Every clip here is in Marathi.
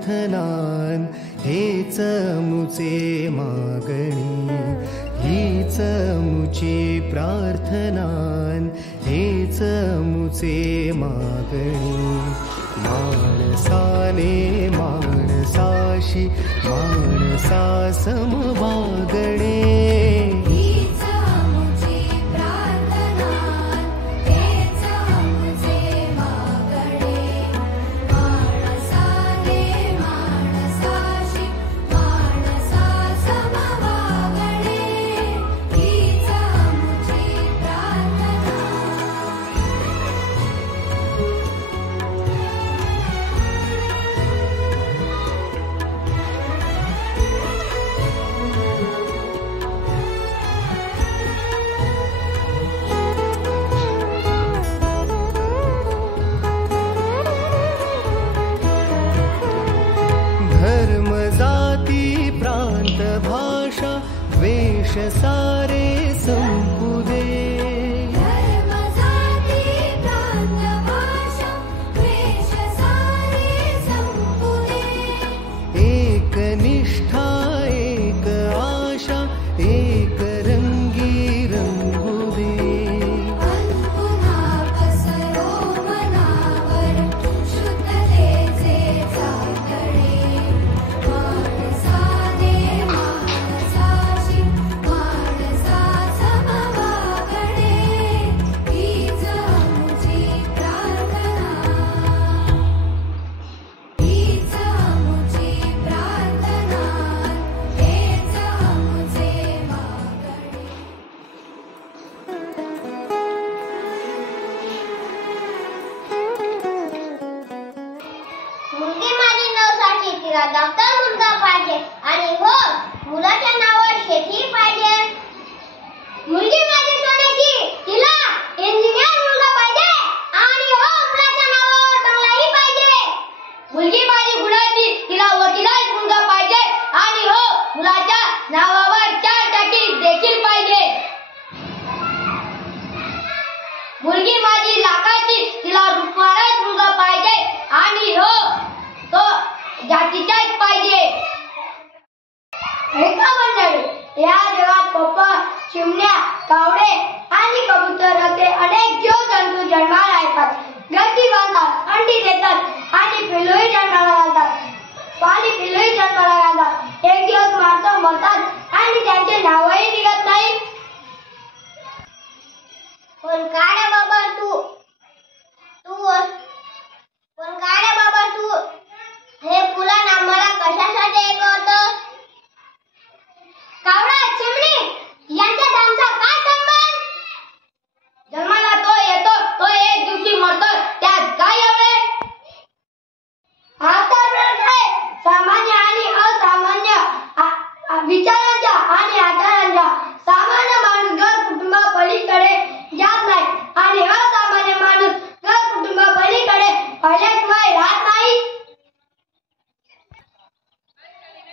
प्रार्थनान हेच मुचे मागणी, हीच मुची प्रार्थनान हेच मुचे मागणी. माणसाने माणसाशी माणसा समवागणे, भाषा वेश सारे संपुदे. धर्म जाती प्रांत भाषा वेश सारे संपुदे. एक निष्ठा एक आशा एक रंगी रंगुदे. पुन्हा पसरो मनावर शुद्धतेचे चाकळे. तिला डॉक्टर मुलगा पाहिजे आणि हो मुलाच्या नावावर शेती पाहिजे. मुलगी माझी सोन्याची, तिला इंजिनियर मुलगा पाहिजे आणि हो मुलाच्या नावावर बंगलाही पाहिजे. मुलगी माझी गुणाची, तिला वकिलाच मुलगा पाहिजे आणि हो मुलाच्या नावावर 4 चाकी देखील पाहिजे. मुलगी माझी लाखाची, तिला रुपवालाच मुलगा पाहिजे आणि हो तो जातीचाच पाहिजे. ऐका मंडळी, या जगात पोपट, चिमण्या, कावळे आणि कबूतर असे अनेक जीवजंतू जन्माला येतात, घरटी बांधतात, अंडी देतात आणि पिल्लूही जन्माला घालतात. एक दिवस मरतात आणि त्यांचे नावही निघत नाही. पण काय रे बाबा तू हे फुलं आम्हाला कशासाठी ऐकवतोस? कावळा, चिमणी यांच्यात आमचा काय संबंध? जन्माला तो येतो, तो एक दिवशी मरतो, त्यात काय एवढे? हा तर प्रश्न आहे सामान्य आणि असामान्य विचारांच्या आणि आचारांच्या. सामान्य माणूस घर कुटुंबापलीकडे जात नाही आणि असामान्य माणूस घर कुटुंबापलीकडे पाहिल्याशिवाय राहत नाही.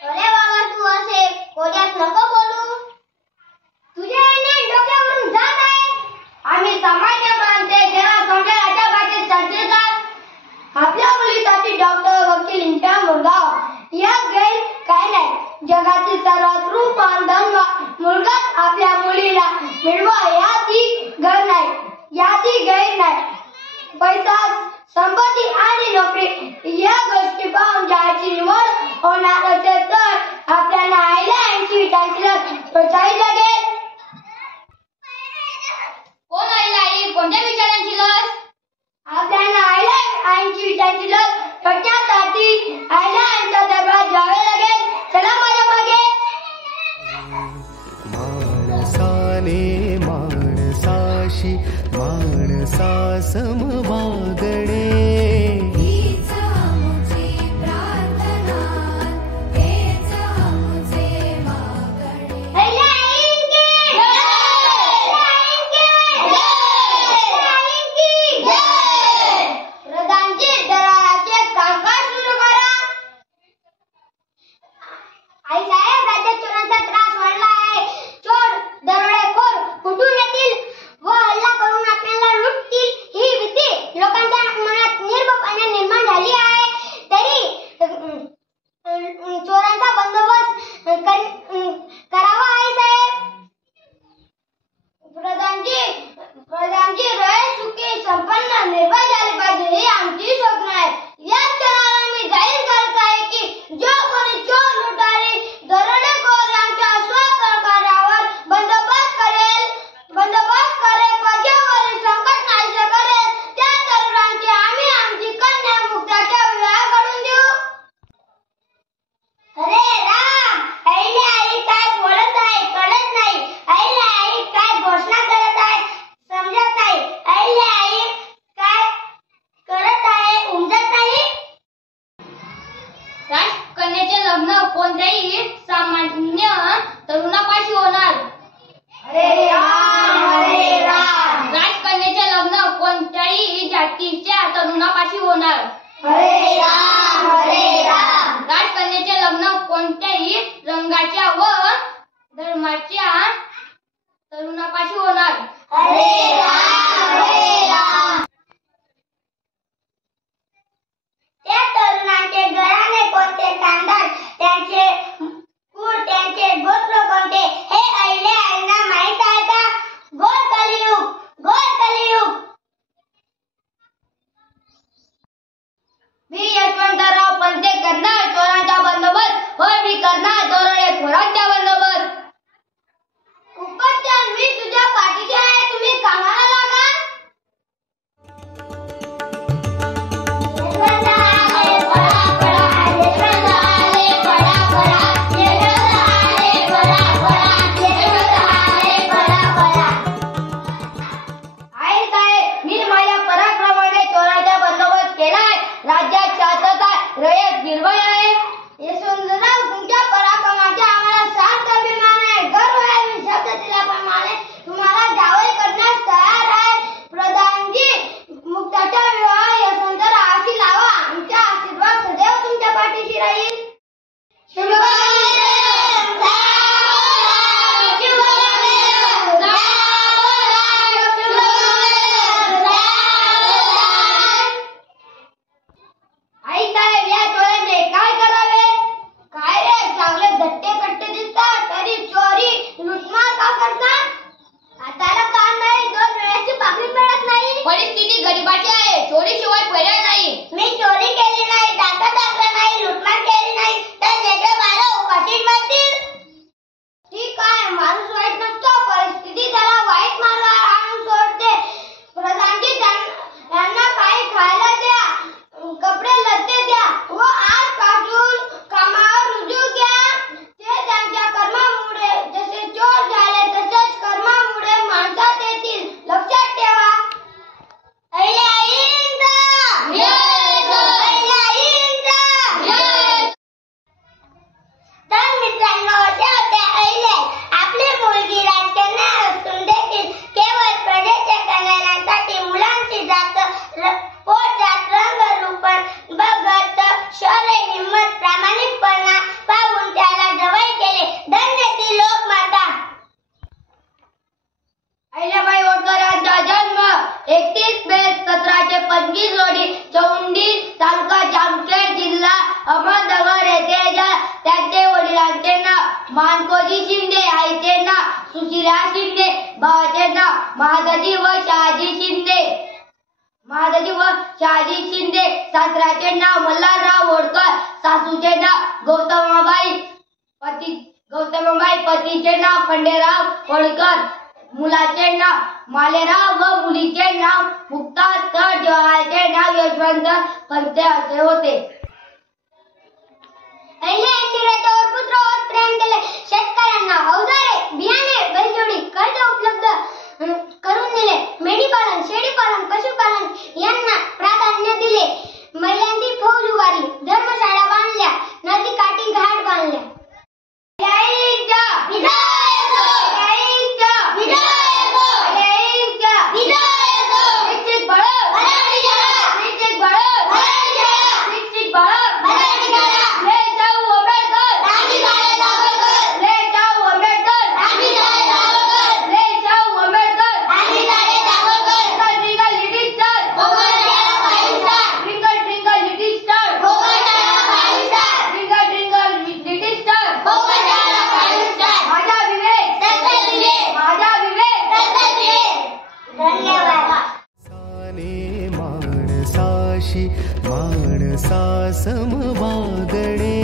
अरे बाबा तू असे कोड्यात नको बोलू, तुझे डोक्यावरून जात आहे. आम्ही सामान्य माणसे जरा समजायच्या भाषेत सांगतील का? आपल्या मुलीसाठी डॉक्टर, वकील, इंजिनियर मुलगा यात गैर काय नाही. जगातील सर्वात रूपवान धनवान मुलगाच आपल्या मुलीला मिळवा याची गैर नाही. पैसा, संपत्ती आणि नोकरी या गोष्टी पाहून ज्याची निवड होणार असेल तर आपल्याला आईला 80 विटांची लस टोचावी लागेल. कोण आईला आई? कोणत्या विचारांची लस? आपल्याला आईला 80 विटांची लस टोचण्यासाठी आईला आईच्या दरबारात जावे लागेल. चला माझ्या मागे. माणसाने माणसाशी माणसा समवागणे, दरोडेखोर कुठून येतील व हल्ला करून आपल्याला लुटतील ही भीती लग्न कोणत्याही सामान्य तरुणापाशी होणार. राजकन्याचे लग्न कोणत्याही जातीच्या तरुणापाशी होणार. राजकन्याचे लग्न कोणत्याही रंगाच्या व धर्माच्या तरुणापाशी होणार. त्या तरुणाचे घराणे कोणते, खानदान त्यांचे, कुळ त्यांचे, गोत्र कोणते हे अहिले आईंना माहित आहे का? घोर कलियुग, घोर कलियुग. मी यशवंतराव पंते करणार चोरांचा बंदोबस्त, होय मी करणार दरोडेखोरांचा बंदोबस्त. उपचार मी तुझ्या पाठीशी आहे, तुम्ही कामाला लागा. आई साहेब, मी माझ्या पराक्रमाने चोरांचा बंदोबस्त केलाय. राज्यात शांतता, रयत निर्भय आहे. यशवंतराव, तुमच्या पराक्रमाचा आम्हाला शांत अभिमान आहे, गर्व आहे. मी शब्द दिल्याप्रमाणे तुम्हाला जावई करण्यास तयार आहे. प्रधानजी, मुक्ताचा विवाह यशवंतरावाशी लावा. आमचा आशीर्वाद सदैव तुमच्या पाठीशी राहील. आई साहेब, या चोरांचे काय करावे? काय रे, चांगले धट्टे कट्टे दिसतात, तरी चोरी लुटमार का करतात? हाताला काम नाही, 2 वेळेची भाकरी मिळत नाही. परिस्थिती गरिबाची आहे, चोरीशिवाय पर्याय नाही. मी चोरी केली नाही, दाखल टाकलं नाही, लुटमार केली नाही, तर त्याचे बाळ उपाशीच मरतील. ठीक आहे, माणूस वाईट नसतो, परिस्थिती त्याला वाईट मार्गावर आणून सोडते. प्रधानजी, त्यांना काही खायला द्या, कपडे लत्ते द्या व आजपासून कामावर रुजू घ्या. ते त्यांच्या कर्मामुळे जसे चोर झाले तसेच कर्मामुळे माणसात येतील, लक्षात ठेवा. तर मित्रांनो, असे होते अहिले. आपली मुलगी राजकन्या असून देखील केवळ प्रजेच्या कल्याणासाठी मुलांची जात, पोटजात, रंगरूपण बघत शौर्य, हिंमत, प्रामाणिकपणा पाहून त्याला जवळ केले. धन्य ती लोकमाता. अहिल्याबाई होळकर यांचा जन्म 31 मे 1725 रोजी चौंडी, तालुका जामखेड, जिल्हा अहमदनगर येथे झाला. त्यांचे वडिलांचे नाव मानकोजी शिंदे, आईचे नाव सुशीला शिंदे, भावाचे नाव महादजी व शहाजी शिंदे, सासऱ्याचे नाव मल्हारराव होळकर, सासूचे नाव गौतमबाई, पतीचे नाव खंडेराव होळकर, मुलाचे नाव मालेराव व मुलीचे नाव मुक्ता, तर जवाहरचे नाव यशवंत पंते असे होते. अहिल्याबाईंनी रयतेवर पुत्र होत प्रेम केले. शेतकऱ्यांना अवजारे, बियाणे, बैलजोडी, कर्ज उपलब्ध करून दिले. मेंढीपालन, शेळीपालन, पशुपालन यांना प्राधान्य दिले. महिलांची फौज उभारली, धर्मशाळा बांधल्या, नदी काठी घाट बांधल्या. माणसाशी माणसा सम वागणे.